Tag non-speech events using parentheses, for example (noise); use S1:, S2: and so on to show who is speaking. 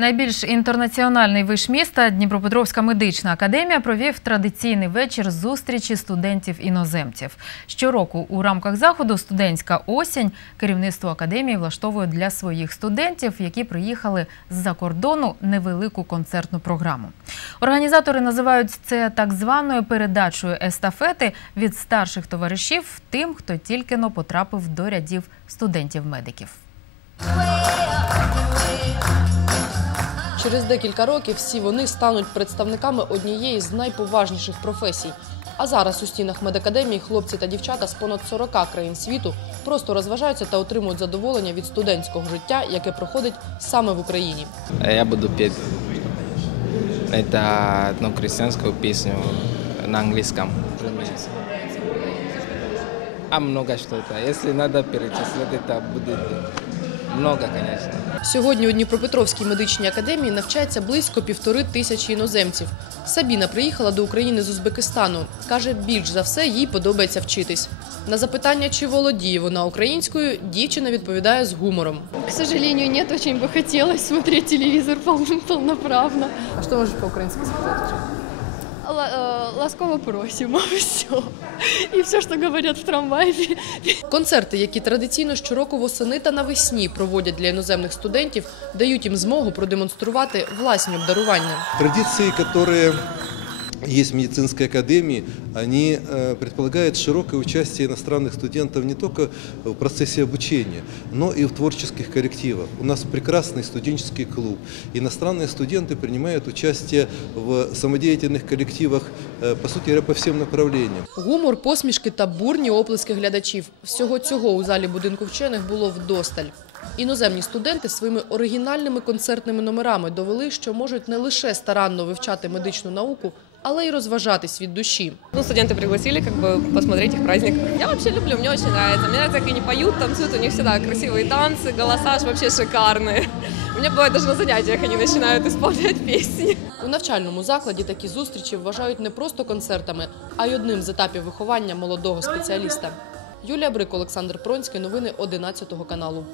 S1: Найбільш інтернаціональний виш міста Дніпропетровська медична академія провів традиційний вечір зустрічі студентів-іноземців. Щороку у рамках заходу студентська осінь керівництво академії влаштовує для своїх студентів, які приїхали з-за кордону, невелику концертну програму. Організатори називають це так званою передачою естафети від старших товаришів тим, хто тільки но потрапив до рядів студентів-медиків.
S2: Через декілька років всі вони стануть представниками однієї з найповажніших професій. А зараз у стінах медакадемії хлопці та дівчата з понад 40 країн світу просто розважаються та отримують задоволення від студентського життя, яке проходить саме в Україні.
S3: Э, Я буду петь это одну крестьянскую песню на английском. А много что-то. Если надо перечислять, это будет много, конечно.
S2: Сьогодні у Дніпропетровській медичній академії навчається близько півтори тисячі іноземців. Сабіна приїхала до України з Узбекистану. Каже, більш за все їй подобається вчитись. На запитання, чи володіє вона українською, дівчина відповідає з гумором.
S4: К сожалению, нет, очень бы хотелось смотреть телевизор пол- полноправно.
S2: А що можеш по-українськи сказати?
S4: Э, ласково просимо, (laughs) все. і все, що говорять в трамваї.
S2: Концерти, які традиційно щороку восени та навесні проводять для іноземних студентів, дають їм змогу продемонструвати власні обдарування.
S5: Традиції, которые есть в медицинской академии, они э, предполагают широкое участие иностранных студентов не только в процессе обучения, но и в творческих коллективах. У нас прекрасный студенческий клуб. Иностранные студенты принимают участие в самодеятельных коллективах, э, по сути говоря, по всем направлениям.
S2: Гумор, посмішки та бурні оплески глядачів. Всього цього у залі будинку вчених було вдосталь. Іноземні студенти своїми оригінальними концертними номерами довели, що можуть не лише старанно вивчати медичну науку, але й розважатись від душі.
S6: Ну, студенты пригласили как бы посмотреть их праздник. Я вообще люблю, мне очень нравится. Мне нравится, как они поют, танцуют, у них всегда красивые танцы, голоса ж вообще шикарные. У меня бывает даже на занятиях они начинают исполнять песни.
S2: У навчальному закладі такі зустрічі вважають не просто концертами, а й одним з етапів виховання молодого спеціаліста. Юлія Брик, Олександр Пронський. Новини 11 каналу.